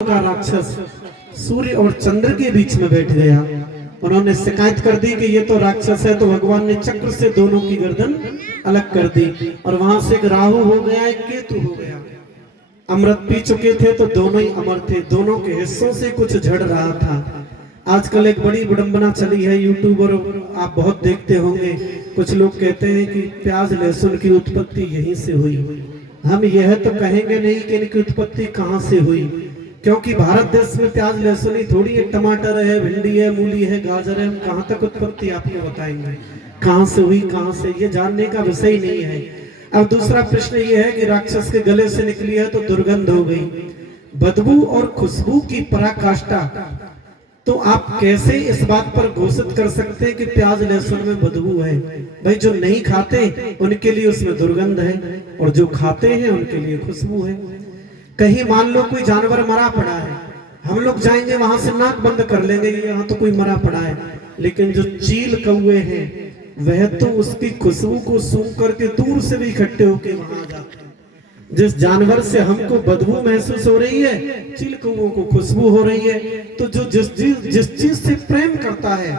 का राक्षस सूर्य और चंद्र के बीच में बैठ गया। उन्होंने शिकायत कर दी कि ये तो राक्षस है, तो भगवान ने चक्र से दोनों की गर्दन अलग कर दी और वहां से एक राहु हो गया, एक केतु हो गया। अमृत पी चुके थे तो दोनों ही अमर थे, दोनों के हिस्सों से कुछ झड़ रहा था। आजकल एक बड़ी विडंबना चली है, यूट्यूबर आप बहुत देखते होंगे। कुछ लोग कहते हैं कि प्याज लहसुन की उत्पत्ति यहीं से हुई। हम यह तो कहेंगे नहीं कि इनकी उत्पत्ति कहां से हुई, क्योंकि भारत देश में प्याज लहसुन ही थोड़ी है, टमाटर है, भिंडी है, मूली है, गाजर है। हम कहां तक उत्पत्ति आपको बताएंगे, कहां से हुई, कहां से, ये जानने का विषय ही नहीं है। अब दूसरा प्रश्न ये है कि राक्षस के गले से निकली है तो दुर्गंध हो गई, बदबू और खुशबू की पराकाष्ठा। तो आप कैसे इस बात पर घोषित कर सकते हैं कि प्याज लहसुन में बदबू है? भाई जो नहीं खाते उनके लिए उसमें दुर्गंध है और जो खाते हैं उनके लिए खुशबू है। कहीं मान लो कोई जानवर मरा पड़ा है, हम लोग जाएंगे वहां से नाक बंद कर लेंगे, यहाँ तो कोई मरा पड़ा है, लेकिन जो चील कौवे हैं वह तो उसकी खुशबू को सूंघ करके दूर से भी इकट्ठे होके वहां आ जाते हैं। जिस जानवर से हमको बदबू महसूस हो रही है, चील कौवों को खुशबू हो रही है। तो जो जिस चीज से प्रेम करता है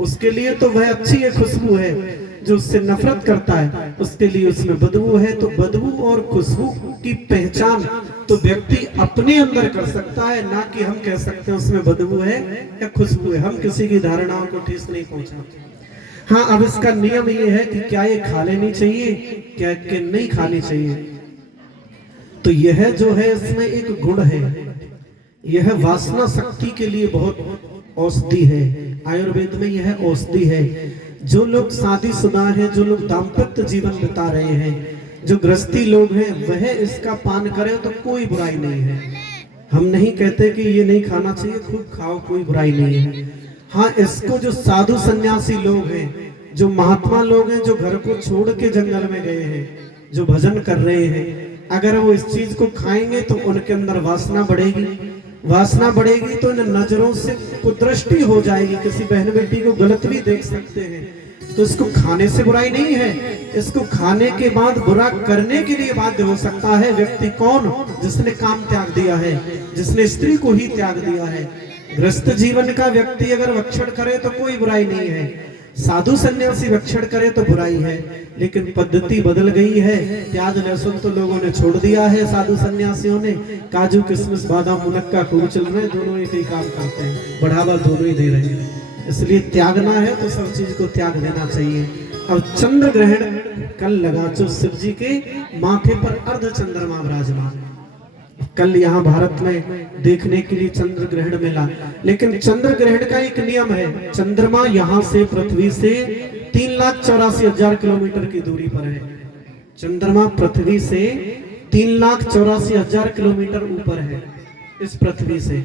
उसके लिए तो वह अच्छी है, खुशबू है। जो उससे नफरत करता है उसके लिए उसमें बदबू है। तो बदबू और खुशबू की पहचान तो व्यक्ति अपने अंदर कर सकता है, ना कि हम कह सकते हैं उसमें बदबू है या खुशबू है। हम किसी की धारणाओं को ठेस नहीं पहुंचाते। हाँ, अब इसका नियम ये है कि क्या ये खा लेनी चाहिए, क्या कि नहीं खानी चाहिए। तो यह जो है इसमें एक गुण है, यह वासना शक्ति के लिए बहुत औषधि है। आयुर्वेद में यह औषधि है। जो लोग शादीशुदा हैं, जो लोग दाम्पत्य जीवन बिता रहे हैं, जो गृहस्थी लोग हैं, वह इसका पान करें तो कोई बुराई नहीं है। हम नहीं कहते कि ये नहीं खाना चाहिए, खूब खाओ, कोई बुराई नहीं है। हाँ, इसको जो साधु सन्यासी लोग हैं, जो महात्मा लोग हैं, जो घर को छोड़ के जंगल में गए हैं, जो भजन कर रहे हैं, अगर वो इस चीज को खाएंगे तो उनके अंदर वासना बढ़ेगी। वासना बढ़ेगी तो इन नजरों से कुदृष्टि हो जाएगी, किसी बहन बेटी को गलत भी देख सकते हैं। तो इसको खाने से बुराई नहीं है, इसको खाने के बाद बुरा करने के लिए बाध्य हो सकता है व्यक्ति। कौन? जिसने काम त्याग दिया है, जिसने स्त्री को ही त्याग दिया है। गृहस्थ जीवन का व्यक्ति अगर भक्षण करे तो कोई बुराई नहीं है, साधु सन्यासी भक्षण करे तो बुराई है। लेकिन पद्धति बदल गई है, प्याज लहसुन तो लोगों ने छोड़ दिया है, साधु सन्यासियों ने काजू किशमिश बादाम मुनक्का खूब चल रहे हैं, दोनों एक ही काम करते हैं, बढ़ावा दोनों ही दे रहे हैं। इसलिए त्यागना है तो सब चीज को त्याग देना चाहिए। अब चंद्र ग्रहण कल लगा, जो शिव जी के माथे पर अर्ध चंद्रमा विराजमान। कल यहाँ भारत में देखने के लिए चंद्र ग्रहण मिला, लेकिन चंद्र ग्रहण का एक नियम है। चंद्रमा यहाँ से पृथ्वी से 3,84,000 किलोमीटर की दूरी पर है। चंद्रमा पृथ्वी से 3,84,000 किलोमीटर ऊपर है इस पृथ्वी से।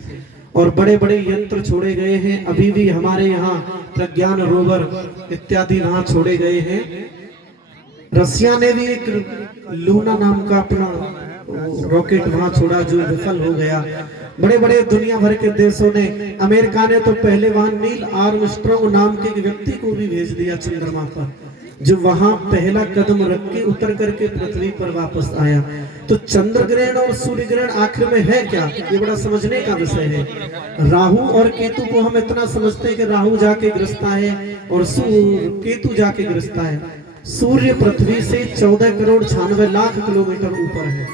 और बड़े बड़े यंत्र छोड़े गए हैं, अभी भी हमारे यहाँ प्रज्ञान रोवर इत्यादि वहां छोड़े गए हैं। रसिया ने भी एक लूना नाम का अपना रॉकेट वहां छोड़ा जो विफल हो गया। बड़े बड़े दुनिया भर के देशों ने, अमेरिका ने तो पहले वहां नील आर्मस्ट्रांग नाम के एक व्यक्ति को भी भेज दिया चंद्रमा पर, जो वहां पहला कदम रख के उतर करके पृथ्वी पर वापस आया। तो चंद्र ग्रहण और सूर्य ग्रहण आखिर में है क्या, ये बड़ा समझने का विषय है। राहु और केतु को हम इतना समझते हैं कि राहु जाके ग्रसता है और केतु जाके ग्रसता है। सूर्य पृथ्वी से 14,96,00,000 किलोमीटर ऊपर है,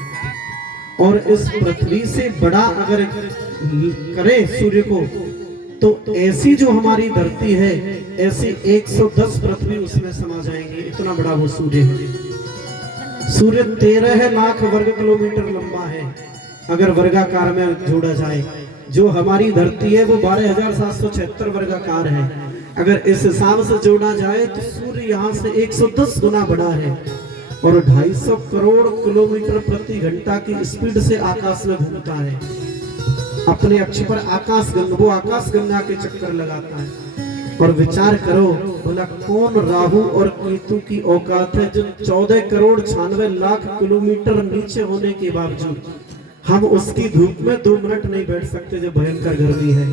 और इस पृथ्वी से बड़ा अगर करें सूर्य को तो ऐसी जो हमारी धरती है, ऐसी 110 पृथ्वी उसमें समा जाएंगी, इतना बड़ा वो सूर्य है। सूर्य 13 लाख वर्ग किलोमीटर लंबा है अगर वर्गाकार में जोड़ा जाए। जो हमारी धरती है वो 12,776 वर्गाकार है। अगर इस हिसाब से जोड़ा जाए तो सूर्य यहाँ से 110 गुना बड़ा है और 250 करोड़ किलोमीटर प्रति घंटा की स्पीड से आकाश में घूमता है। अपने अक्ष पर वो आकाश गंगा के चक्कर लगाता है। और विचार करो, बोला कौन राहु और केतु की औकात है जो 14,96,00,000 किलोमीटर नीचे होने के बावजूद हम उसकी धूप में 2 मिनट नहीं बैठ सकते जो भयंकर गर्मी है।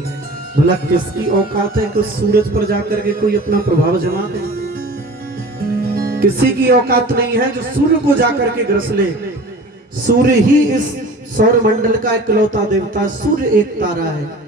भला किसकी औकात है कि सूरज पर जाकर के कोई अपना प्रभाव जमा दे? किसी की औकात नहीं है जो सूर्य को जाकर के ग्रस ले। सूर्य ही इस सौर मंडल का इकलौता देवता सूर्य एक तारा है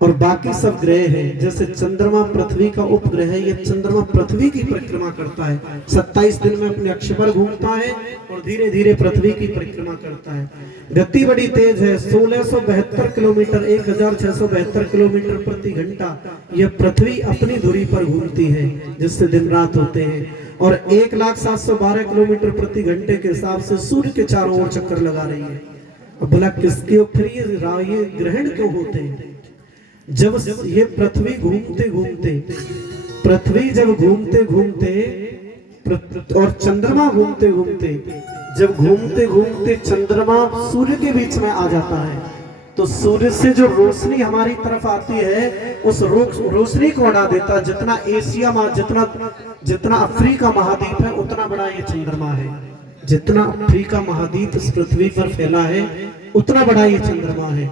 और बाकी सब ग्रह हैं। जैसे चंद्रमा पृथ्वी का उपग्रह है, ये चंद्रमा पृथ्वी की परिक्रमा करता है, 27 दिन में अपने अक्ष पर घूमता है और धीरे धीरे पृथ्वी की परिक्रमा करता है। गति बड़ी तेज है, 1672 किलोमीटर 1672 किलोमीटर प्रति घंटा यह पृथ्वी अपनी धुरी पर घूमती है, जिससे दिन रात होते हैं। और 1,0712 किलोमीटर प्रति घंटे के हिसाब से सूर्य के चारों ओर चक्कर लगा रही है। अब भला किसके फिर ये ग्रहण क्यों होते हैं? जब ये पृथ्वी घूमते घूमते और चंद्रमा घूमते घूमते चंद्रमा सूर्य के बीच में आ जाता है, तो सूर्य से जो रोशनी हमारी तरफ आती है उस रोशनी को उड़ा देता है। जितना एशिया जितना अफ्रीका महाद्वीप है उतना बड़ा ये चंद्रमा है। जितना अफ्रीका महाद्वीप इस पृथ्वी पर फैला है उतना बड़ा ये चंद्रमा है।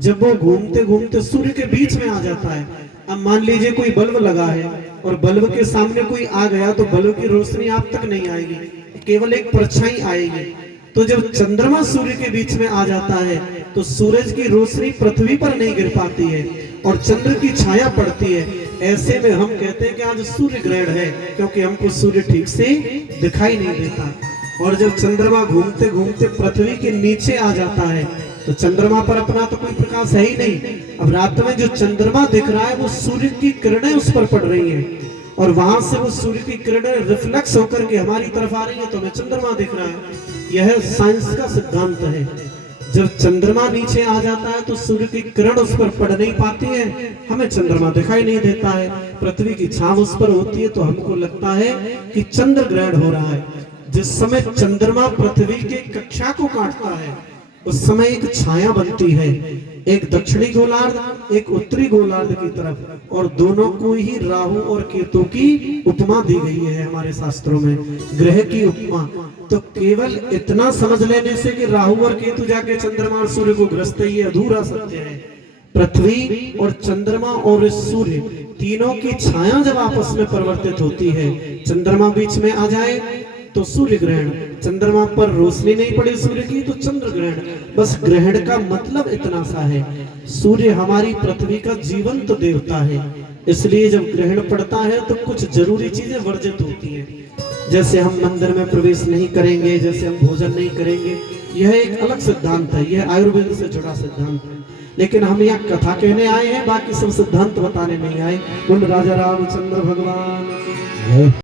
जब वो घूमते घूमते सूर्य के बीच में आ जाता है, अब मान लीजिए कोई बल्ब लगा है और बल्ब के सामने कोई आ गया तो बल्ब की रोशनी आप तक नहीं आएगी, केवल एक परछाई आएगी। तो जब चंद्रमा सूर्य के बीच में आ जाता है तो सूरज की रोशनी पृथ्वी पर नहीं गिर पाती है और चंद्र की छाया पड़ती है। ऐसे में हम कहते हैं कि आज सूर्य ग्रहण है, क्योंकि हमको सूर्य ठीक से दिखाई नहीं देता। और जब चंद्रमा घूमते घूमते पृथ्वी के नीचे आ जाता है तो चंद्रमा पर अपना तो कोई प्रकाश है ही नहीं। अब रात में जो चंद्रमा दिख रहा है वो सूर्य की किरणें उस पर पड़ रही हैं और वहां से वो सूर्य की किरणें रिफ्लेक्स होकर के हमारी तरफ आ रही है, तो हमें चंद्रमा दिख रहा है। यह साइंस का सिद्धांत है। जब चंद्रमा नीचे आ जाता है तो सूर्य की किरण उस पर पड़ नहीं पाती है, हमें चंद्रमा दिखाई नहीं देता है। पृथ्वी की छांव उस पर होती है तो हमको लगता है कि चंद्र ग्रहण हो रहा है। जिस समय चंद्रमा पृथ्वी के कक्षा को काटता है उस समय एक छाया बनती है, एक दक्षिणी गोलार्ध एक उत्तरी गोलार्ध की तरफ, और दोनों को ही राहु और केतु की उपमा दी गई है हमारे शास्त्रों में, ग्रह की उपमा। तो केवल इतना समझ लेने से कि राहु और केतु जाके चंद्रमा और सूर्य को ग्रसते, ये अधूरा सत्य है। पृथ्वी और चंद्रमा और सूर्य तीनों की छाया जब आपस में परिवर्तित होती है, चंद्रमा बीच में आ जाए तो सूर्य ग्रहण, चंद्रमा पर रोशनी नहीं पड़े सूर्य की तो चंद्र ग्रहण। बस ग्रहण का मतलब इतना सा है। सूर्य हमारी पृथ्वी का जीवंत देवता है, इसलिए जब ग्रहण पड़ता है तो कुछ जरूरी चीजें वर्जित होती हैं। जैसे हम मंदिर में प्रवेश नहीं करेंगे, जैसे हम भोजन नहीं करेंगे, यह एक अलग सिद्धांत है, यह आयुर्वेद से जुड़ा सिद्धांत है। लेकिन हम यहाँ कथा कहने आए हैं, बाकी सब सिद्धांत बताने नहीं आए। बोल राजा रामचंद्र भगवान।